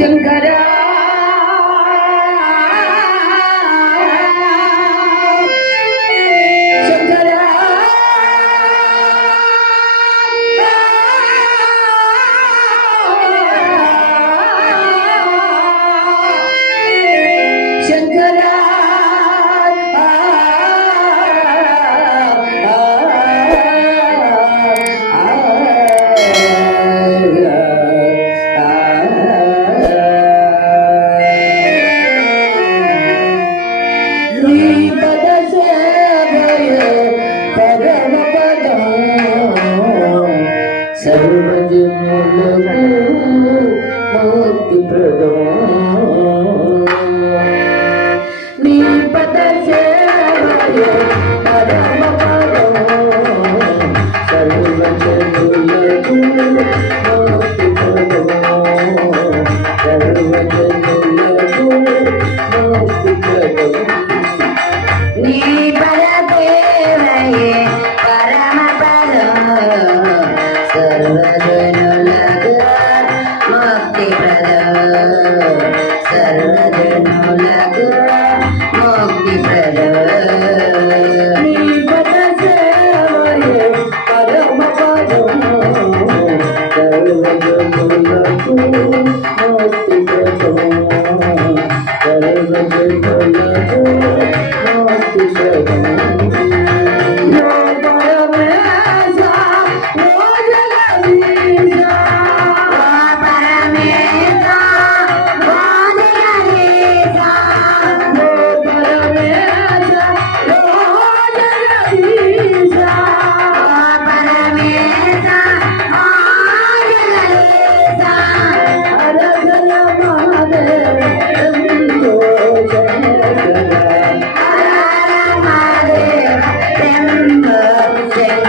Kindergarten.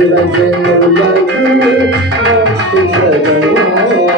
Thank you.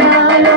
నాలో